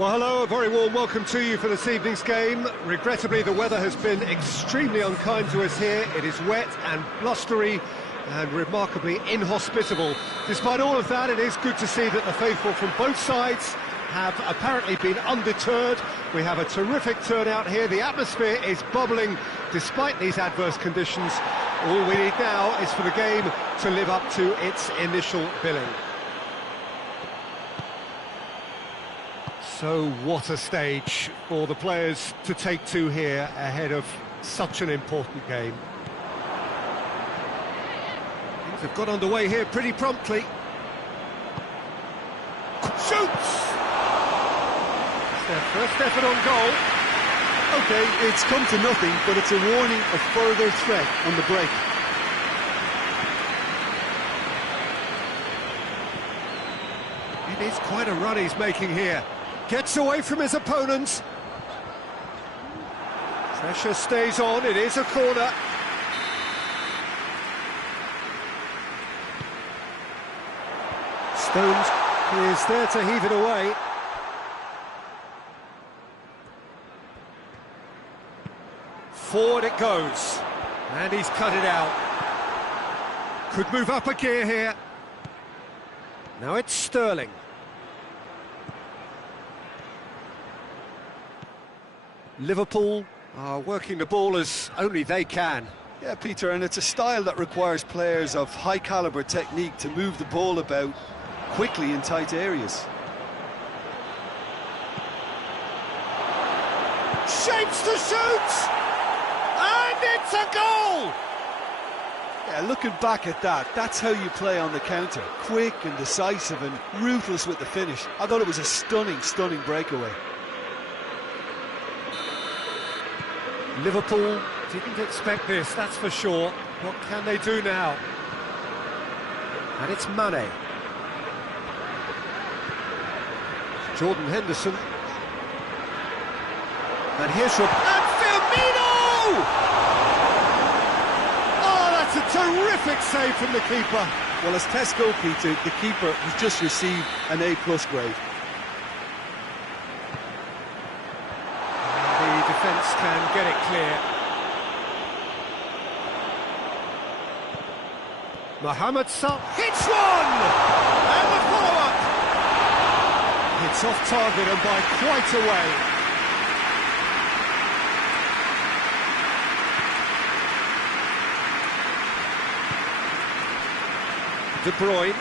Well, hello, a very warm welcome to you for this evening's game. Regrettably, the weather has been extremely unkind to us here. It is wet and blustery and remarkably inhospitable. Despite all of that, it is good to see that the faithful from both sides have apparently been undeterred. We have a terrific turnout here. The atmosphere is bubbling despite these adverse conditions. All we need now is for the game to live up to its initial billing. So what a stage for the players to take to here ahead of such an important game. Things have got underway here pretty promptly. Shoots! It's their first effort on goal. OK, it's come to nothing, but it's a warning of further threat on the break. It is quite a run he's making here. Gets away from his opponents. Pressure stays on, it is a corner. Stones is there to heave it away. Forward it goes, and he's cut it out. Could move up a gear here. Now it's Sterling. Liverpool are working the ball as only they can. Yeah, Peter, and it's a style that requires players of high-caliber technique to move the ball about quickly in tight areas. Shapes to shoot! And it's a goal! Yeah, looking back at that, that's how you play on the counter. Quick and decisive and ruthless with the finish. I thought it was a stunning, stunning breakaway. Liverpool didn't expect this, that's for sure. What can they do now? And it's Mane. Jordan Henderson. And here's from... And Firmino! Oh, that's a terrific save from the keeper. Well, as test goalkeeper, the keeper has just received an A+ grade. Defence can get it clear. Mohamed Salah hits one! And the follow-up! It's off target and by quite a way. De Bruyne.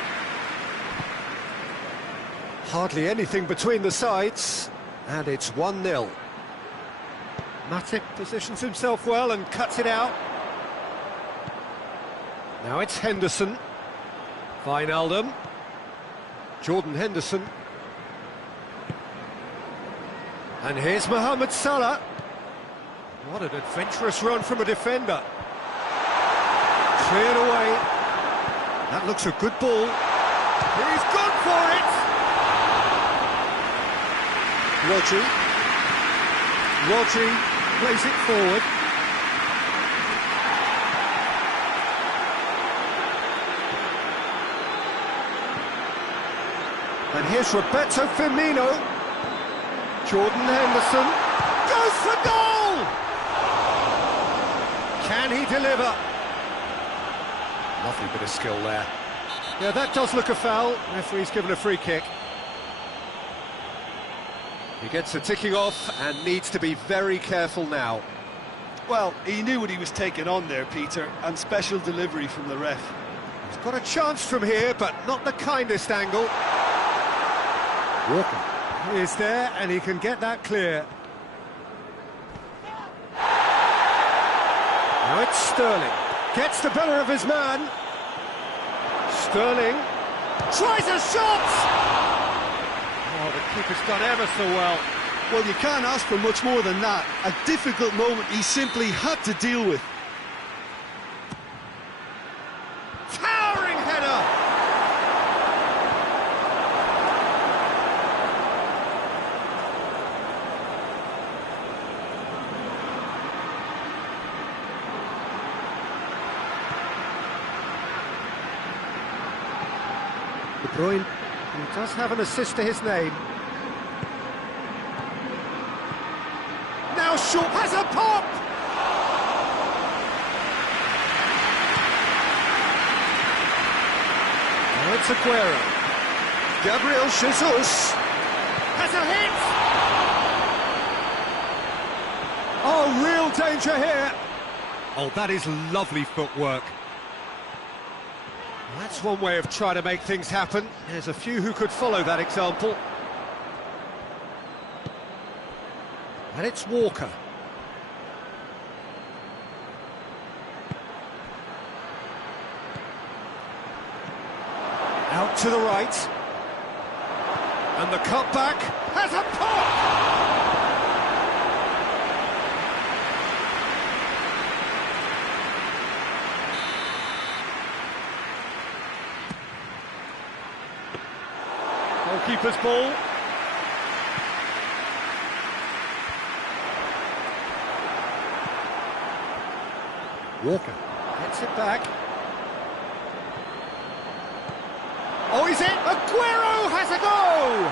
Hardly anything between the sides, and it's 1-0. Matip positions himself well and cuts it out. Now it's Henderson. Wijnaldum. Jordan Henderson. And here's Mohamed Salah. What an adventurous run from a defender. Cleared away. That looks a good ball. He's gone for it! Rodri plays it forward. And here's Roberto Firmino. Jordan Henderson goes for goal! Can he deliver? Lovely bit of skill there. Yeah, that does look a foul. Referee's given a free kick. He gets a ticking off and needs to be very careful now. Well, he knew what he was taking on there, Peter, and special delivery from the ref. He's got a chance from here, but not the kindest angle. Walker is there, and he can get that clear. Now it's Sterling. Gets the better of his man. Sterling tries a shot! Oh, the keeper's done ever so well. Well, you can't ask for much more than that. A difficult moment he simply had to deal with. Towering header! De Bruyne, who does have an assist to his name. crucial, has a pop! Now it's Aguero. Gabriel Jesus has a hit! Oh, real danger here! Oh, that is lovely footwork. That's one way of trying to make things happen. There's a few who could follow that example. And it's Walker. Out to the right. And the cutback has a pop! Goalkeeper's ball. Walker gets it back. Oh, is it? Aguero has a go!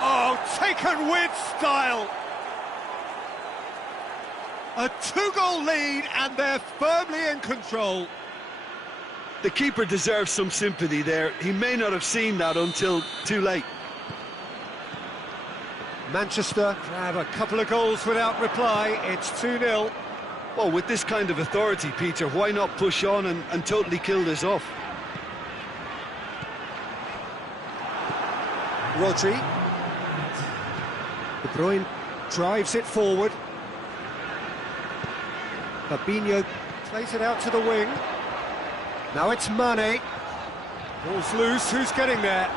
Oh, taken with style! A two-goal lead and they're firmly in control. The keeper deserves some sympathy there. He may not have seen that until too late. Manchester grab a couple of goals without reply. It's 2-0. Well, with this kind of authority, Peter, why not push on and totally kill this off? Rodri. De Bruyne drives it forward. Fabinho plays it out to the wing. Now it's Mane. Ball's loose, who's getting there?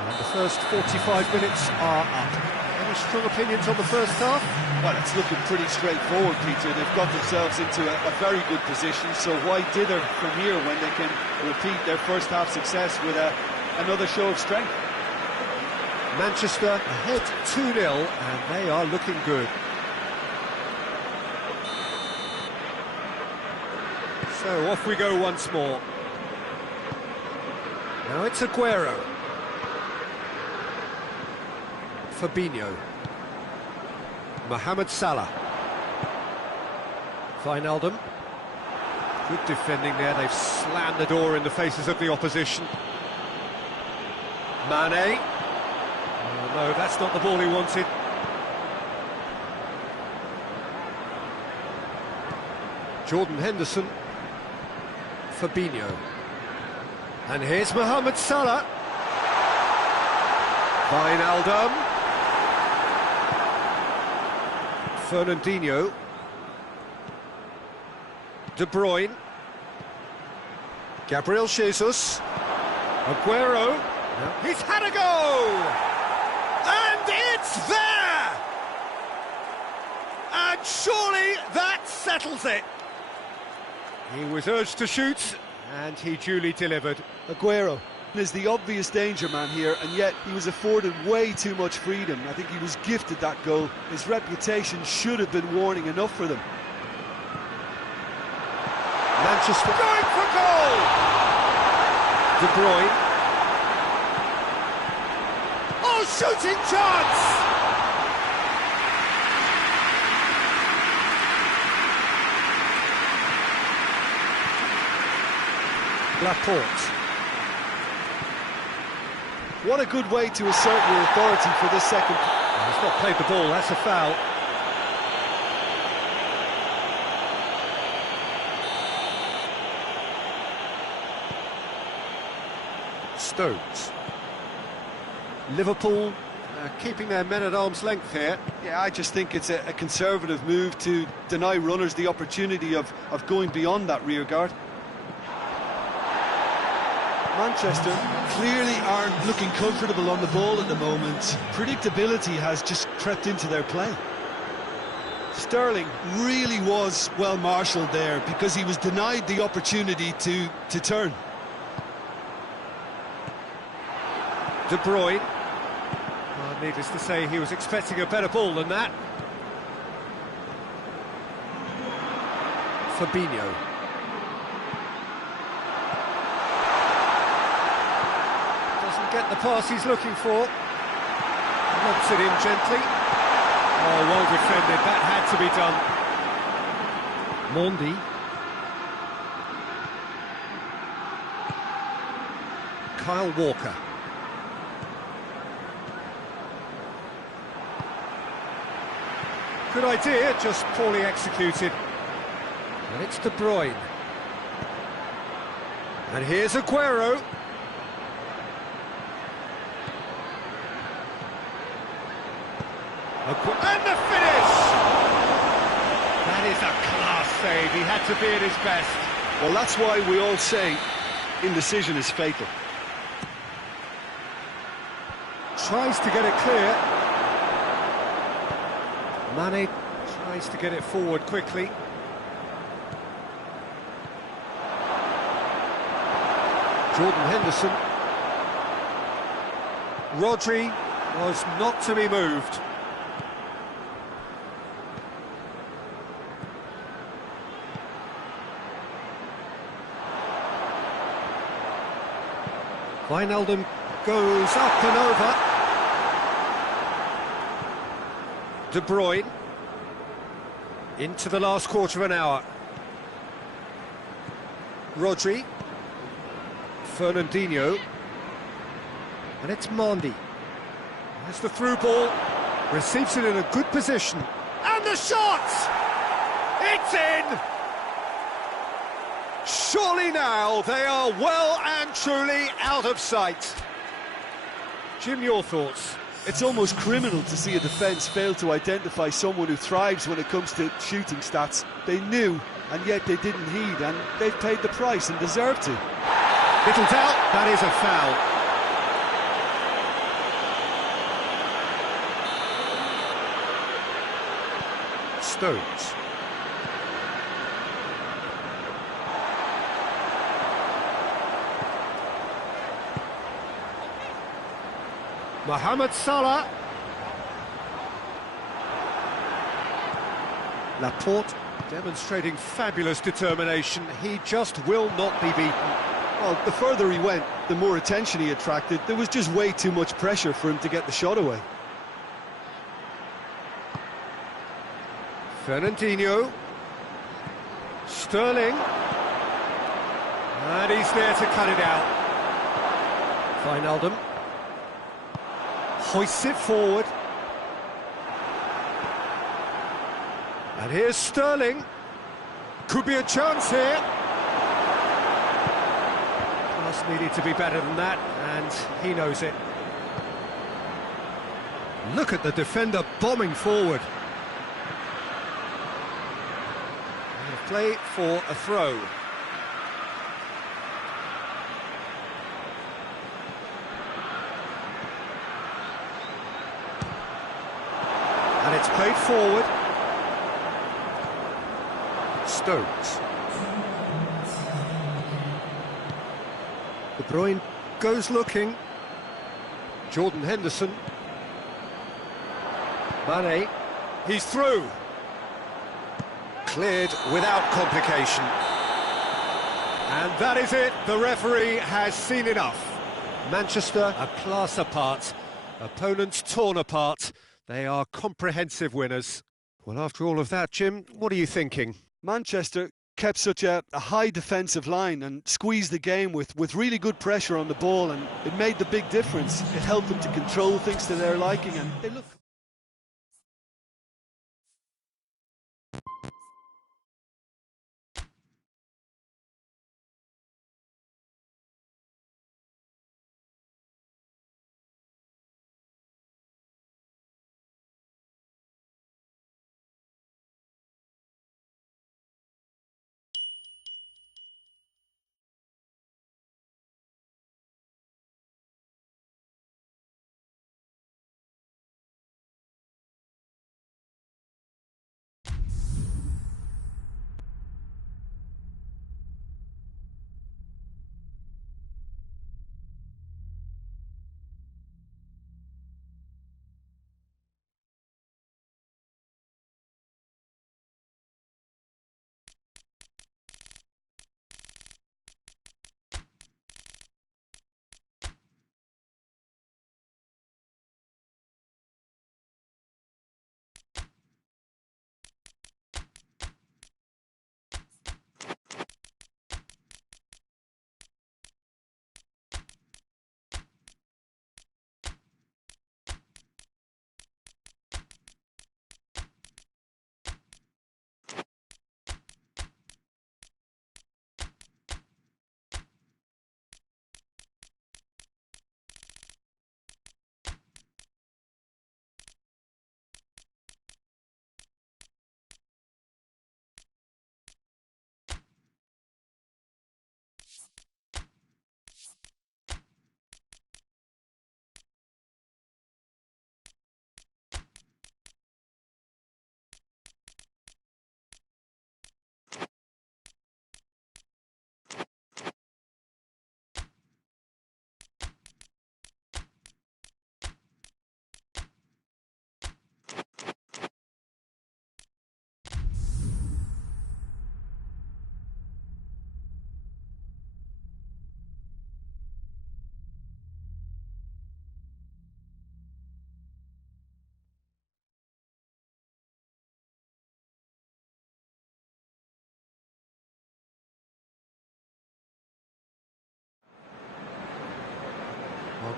And the first 45 minutes are up. Any strong opinions on the first half? Well, it's looking pretty straightforward, Peter. They've got themselves into a very good position, so why dither from here when they can repeat their first half success with another show of strength? Manchester ahead 2-0, and they are looking good. So off we go once more. Now it's Aguero. Fabinho. Mohamed Salah. Wijnaldum. Good defending there, they've slammed the door in the faces of the opposition. Mane. Oh no, that's not the ball he wanted. Jordan Henderson. Fabinho. And here's Mohamed Salah. Wijnaldum. Fernandinho. De Bruyne. Gabriel Jesus. Aguero. He's had a go! And it's there! And surely that settles it. He was urged to shoot, and he duly delivered. Aguero is the obvious danger man here, and yet he was afforded way too much freedom. I think he was gifted that goal. His reputation should have been warning enough for them. Manchester going for goal! De Bruyne. Oh, shooting chance! Laporte. What a good way to assert your authority for this second. He's not played the ball, that's a foul. Stones. Liverpool keeping their men at arm's length here. Yeah, I just think it's a conservative move to deny runners the opportunity of going beyond that rear guard. Manchester clearly aren't looking comfortable on the ball at the moment. Predictability has just crept into their play. Sterling really was well marshalled there because he was denied the opportunity to turn. De Bruyne. Well, needless to say, he was expecting a better ball than that. Fabinho. Doesn't get the pass he's looking for. Lobs it in gently. Oh, well defended. That had to be done. Mondi. Kyle Walker. Good idea, just poorly executed. And it's De Bruyne. And here's Aguero. And the finish! That is a class save. He had to be at his best. Well, that's why we all say indecision is fatal. Tries to get it clear. Mane tries to get it forward quickly. Jordan Henderson. Rodri was not to be moved. Wijnaldum goes up and over. De Bruyne into the last quarter of an hour. Rodri, Fernandinho, and it's Mondi. There's the through ball, receives it in a good position, and the shot! It's in! Surely now they are well and truly out of sight. Jim, your thoughts? It's almost criminal to see a defence fail to identify someone who thrives when it comes to shooting stats. They knew, and yet they didn't heed, and they've paid the price and deserve to. Little doubt, that is a foul. Stones. Mohamed Salah. Laporte demonstrating fabulous determination. He just will not be beaten. Well, the further he went, the more attention he attracted. There was just way too much pressure for him to get the shot away. Fernandinho. Sterling. And he's there to cut it out. Wijnaldum. Hoists it forward. And here's Sterling. Could be a chance here. Pass needed to be better than that, and he knows it. Look at the defender bombing forward. And a play for a throw. And it's played forward. Stones. De Bruyne goes looking. Jordan Henderson. Mane. He's through. Cleared without complication. And that is it. The referee has seen enough. Manchester a class apart. Opponents torn apart. They are comprehensive winners. Well, after all of that, Jim, what are you thinking? Manchester kept such a high defensive line and squeezed the game with really good pressure on the ball, and it made the big difference. It helped them to control things to their liking, and they look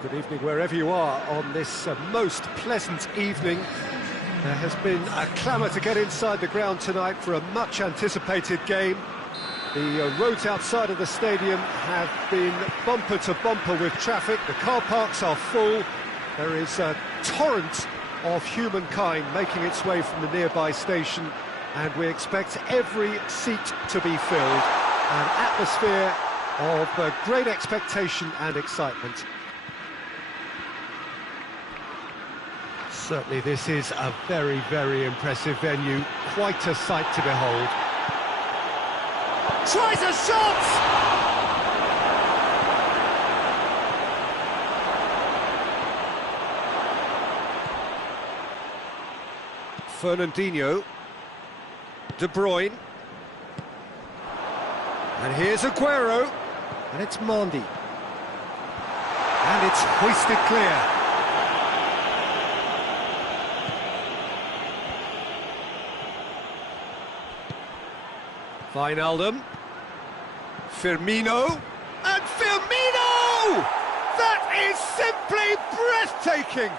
Good evening wherever you are on this most pleasant evening. There has been a clamour to get inside the ground tonight for a much anticipated game. The roads outside of the stadium have been bumper to bumper with traffic. The car parks are full. There is a torrent of humankind making its way from the nearby station, and we expect every seat to be filled. An atmosphere of great expectation and excitement. Certainly this is a very, very impressive venue. Quite a sight to behold. Tries a shot! Fernandinho. De Bruyne. And here's Aguero. And it's Mendy. And it's hoisted clear. Wijnaldum, Firmino, and Firmino! That is simply breathtaking!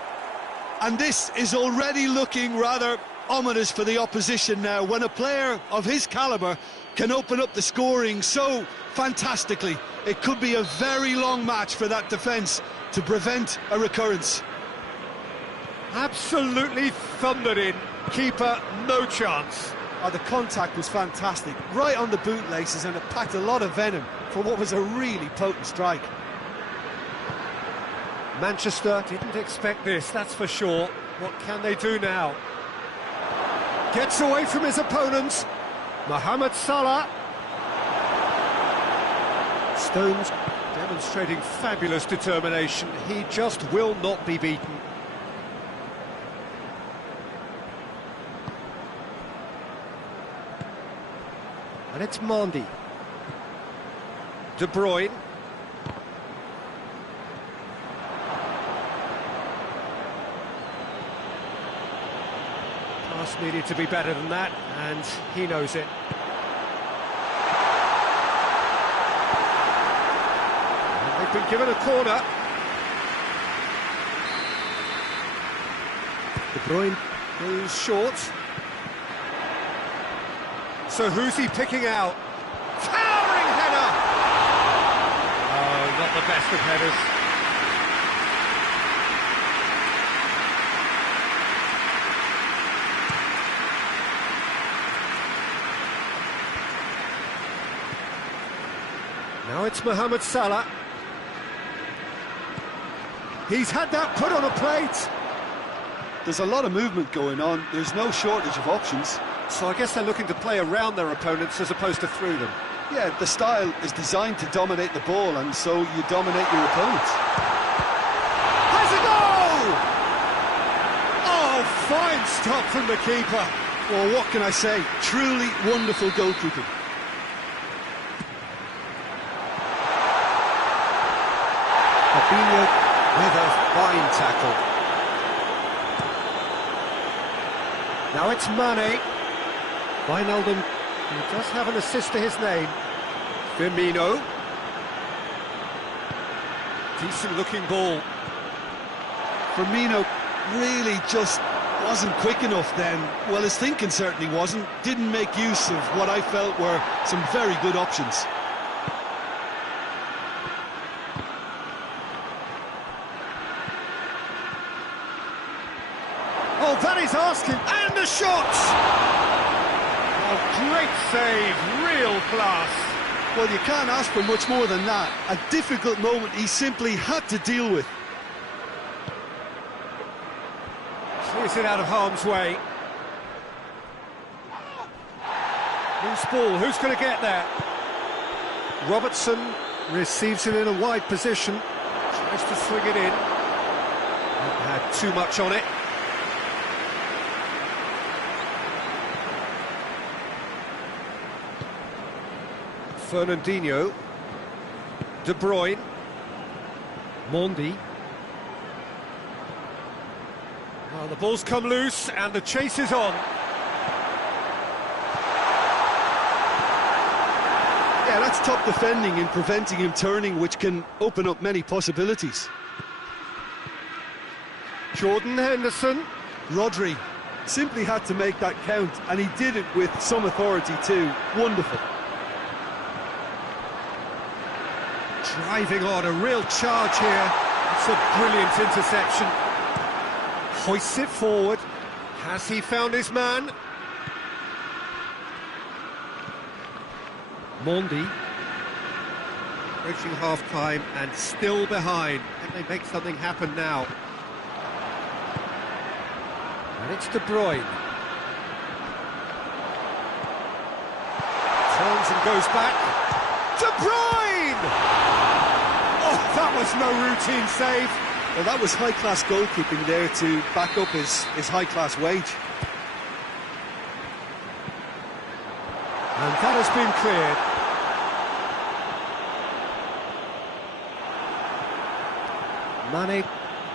And this is already looking rather ominous for the opposition now, when a player of his calibre can open up the scoring so fantastically. It could be a very long match for that defence to prevent a recurrence. Absolutely thundered in. Keeper, no chance. Oh, the contact was fantastic, right on the bootlaces, and it packed a lot of venom for what was a really potent strike. Manchester didn't expect this, that's for sure. What can they do now? Gets away from his opponents. Mohamed Salah. Stones demonstrating fabulous determination. He just will not be beaten. And it's Mendy. De Bruyne. Pass needed to be better than that, and he knows it. And they've been given a corner. De Bruyne goes short. So who's he picking out? Towering header! Oh, not the best of headers. Now it's Mohamed Salah. He's had that put on a plate. There's a lot of movement going on. There's no shortage of options. So I guess they're looking to play around their opponents as opposed to through them. Yeah, the style is designed to dominate the ball, and so you dominate your opponents. Has a goal! Oh, fine stop from the keeper. Well, what can I say? Truly wonderful goalkeeping. Fabinho with a fine tackle. Now it's Mane. Wijnaldum, who does have an assist to his name. Firmino. Decent looking ball. Firmino really just wasn't quick enough then. Well, his thinking certainly wasn't. Didn't make use of what I felt were some very good options. Oh, that is asking, and the shot! Oh, great save, real class. Well, you can't ask for much more than that. A difficult moment he simply had to deal with. Clears it out of harm's way. Loose ball, who's going to get there? Robertson receives it in a wide position. Tries to swing it in. Not had too much on it. Fernandinho. De Bruyne. Mendy. Well, the ball's come loose and the chase is on. Yeah, that's top defending and preventing him turning, which can open up many possibilities. Jordan Henderson. Rodri simply had to make that count, and he did it with some authority too. Wonderful. Driving on, a real charge here. It's a brilliant interception. Hoists it forward. Has he found his man? Mondi. Approaching half-time and still behind. Can they make something happen now? And it's De Bruyne. Turns and goes back. De Bruyne! Oh, that was no routine save. Well, that was high-class goalkeeping there to back up his high-class wage. And that has been cleared. Mane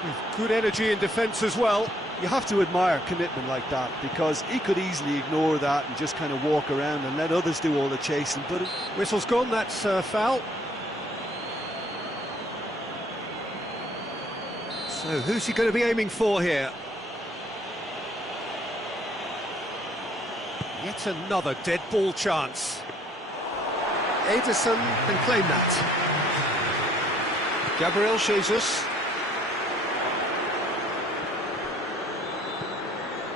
with good energy in defence as well. You have to admire commitment like that, because he could easily ignore that and just kind of walk around and let others do all the chasing, but Whistle's gone, that's foul. So who's he going to be aiming for here? Yet another dead ball chance. Ederson can claim that. Gabriel Jesus.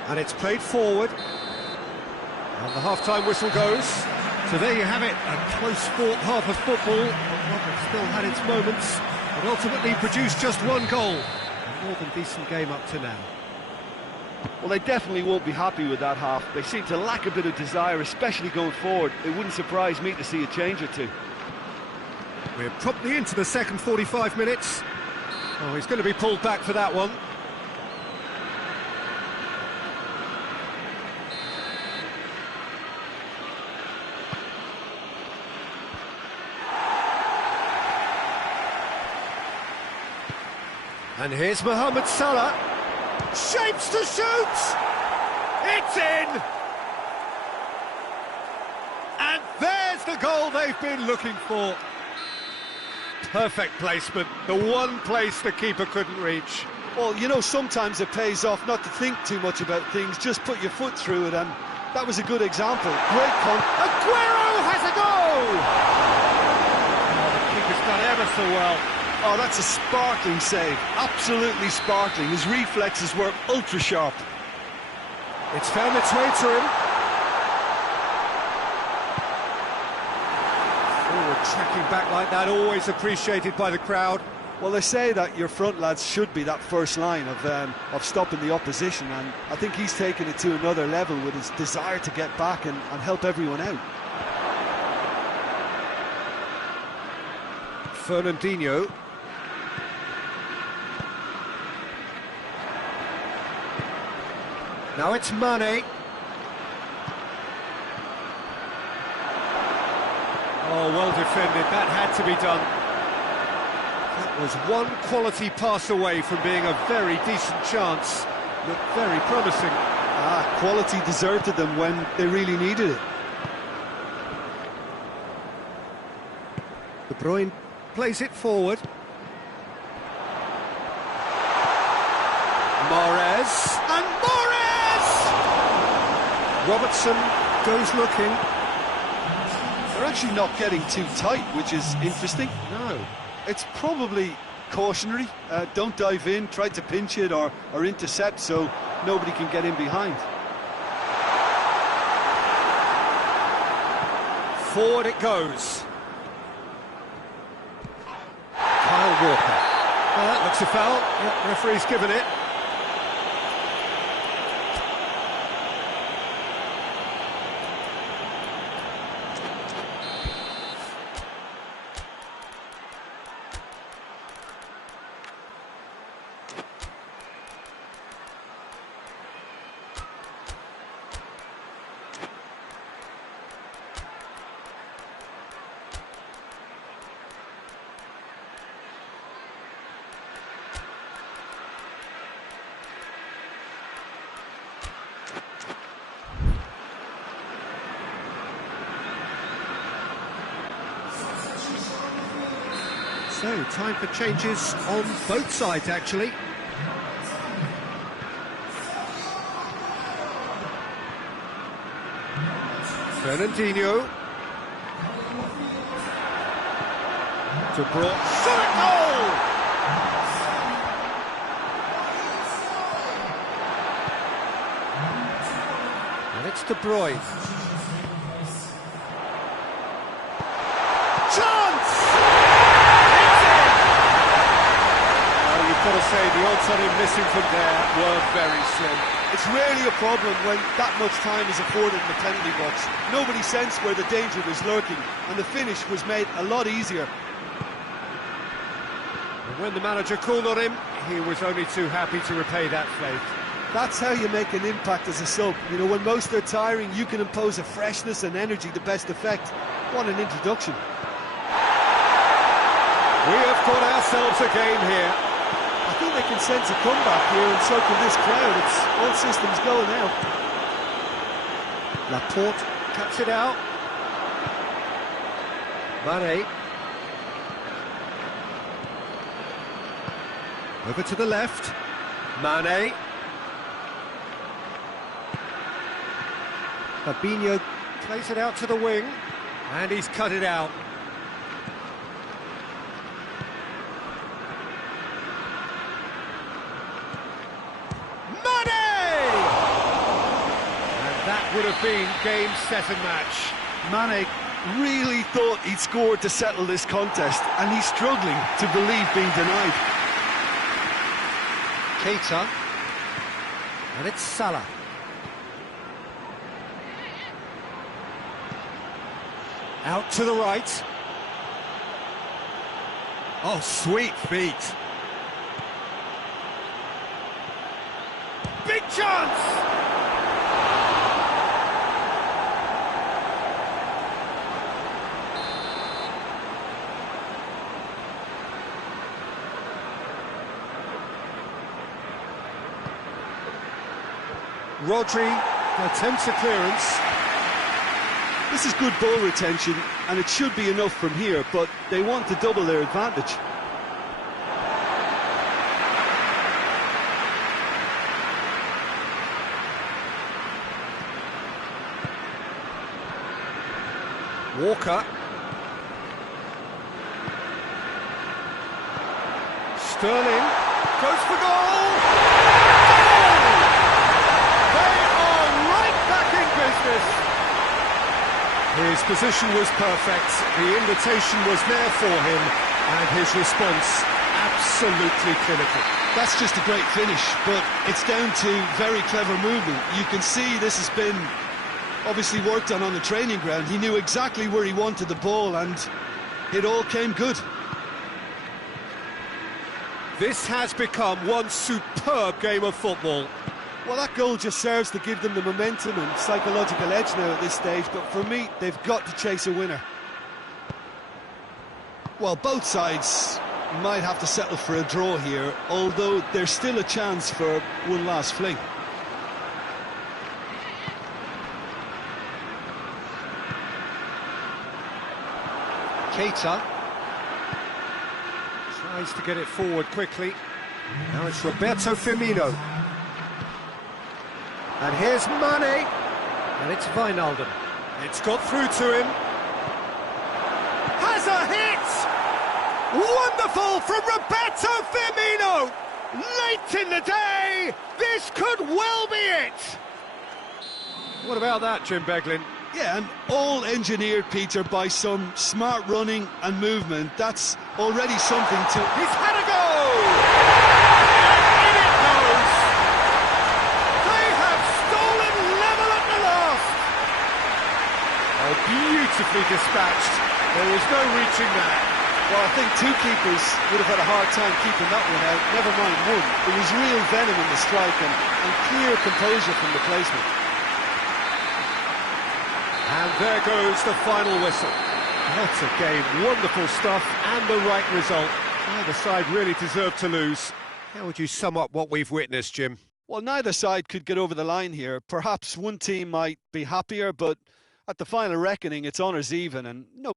And it's played forward. And the half-time whistle goes. So there you have it, a close-fought half of football. But still had its moments, but ultimately produced just one goal. A more than decent game up to now. well, they definitely won't be happy with that half. They seem to lack a bit of desire, especially going forward. It wouldn't surprise me to see a change or two. We're promptly into the second 45 minutes. Oh, he's going to be pulled back for that one. And here's Mohamed Salah. Shapes to shoot! It's in! And there's the goal they've been looking for. Perfect placement, the one place the keeper couldn't reach. Well, you know, sometimes it pays off not to think too much about things, just put your foot through it, and that was a good example. Great Aguero has a goal! Oh, the keeper's done ever so well. Oh, that's a sparkling save, absolutely sparkling. His reflexes were ultra sharp. It's found its way to him. Forward tracking back like that, always appreciated by the crowd. Well, they say that your front lads should be that first line of stopping the opposition, and I think he's taken it to another level with his desire to get back and help everyone out. Fernandinho. Now it's Mane. Oh, well defended, that had to be done. That was one quality pass away from being a very decent chance. Looked very promising. Quality deserted them when they really needed it. De Bruyne plays it forward. Mahrez, and Mahrez! Robertson goes looking. They're actually not getting too tight, which is interesting. No. It's probably cautionary. Don't dive in, try to pinch it or intercept so nobody can get in behind. Forward it goes. Kyle Walker. Well, that looks a foul. Yep, referee's given it. So, time for changes on both sides, actually. Fernandinho. De Bruyne. Shot at goal! And it's De Bruyne. Chance! It's in! Well, you've got to say the odds on him missing from there were very slim. It's rarely a problem when that much time is afforded in the penalty box. Nobody sensed where the danger was lurking, and the finish was made a lot easier. And when the manager called on him, he was only too happy to repay that faith. That's how you make an impact as a sub. You know, when most are tiring, you can impose a freshness and energy to best effect. What an introduction. We have got ourselves a game here. I think they can sense a comeback here, and so can this crowd. It's all systems go now. Laporte cuts it out. Mane. Over to the left. Mane. Fabinho plays it out to the wing, and he's cut it out. That would have been game, set and match. Mane really thought he'd scored to settle this contest, and he's struggling to believe being denied. Keita. And it's Salah. Out to the right. Oh, sweet feet. Big chance! Rodri attempts a clearance. This is good ball retention, and it should be enough from here, but they want to double their advantage. Walker. Sterling goes for goal! His position was perfect, the invitation was there for him, and his response absolutely clinical. That's just a great finish, but it's down to very clever movement. You can see this has been obviously worked on the training ground. He knew exactly where he wanted the ball, and it all came good. This has become one superb game of football. Well, that goal just serves to give them the momentum and psychological edge now at this stage, but for me, they've got to chase a winner. Well, both sides might have to settle for a draw here, although there's still a chance for one last fling. Keita tries to get it forward quickly. Now it's Roberto Firmino. And here's Mane, and it's Wijnaldum. It's got through to him. Has a hit! Wonderful from Roberto Firmino! Late in the day, this could well be it! What about that, Jim Beglin? Yeah, and all engineered, Peter, by some smart running and movement. That's already something to... He's had a go! Beautifully dispatched. There was no reaching that. Well, I think two keepers would have had a hard time keeping that one out, never mind one. There was real venom in the strike and clear composure from the placement. And there goes the final whistle. What a game, wonderful stuff and the right result. Neither side really deserved to lose. How would you sum up what we've witnessed, Jim? Well, neither side could get over the line here. Perhaps one team might be happier, but at the final reckoning, it's honours even, and no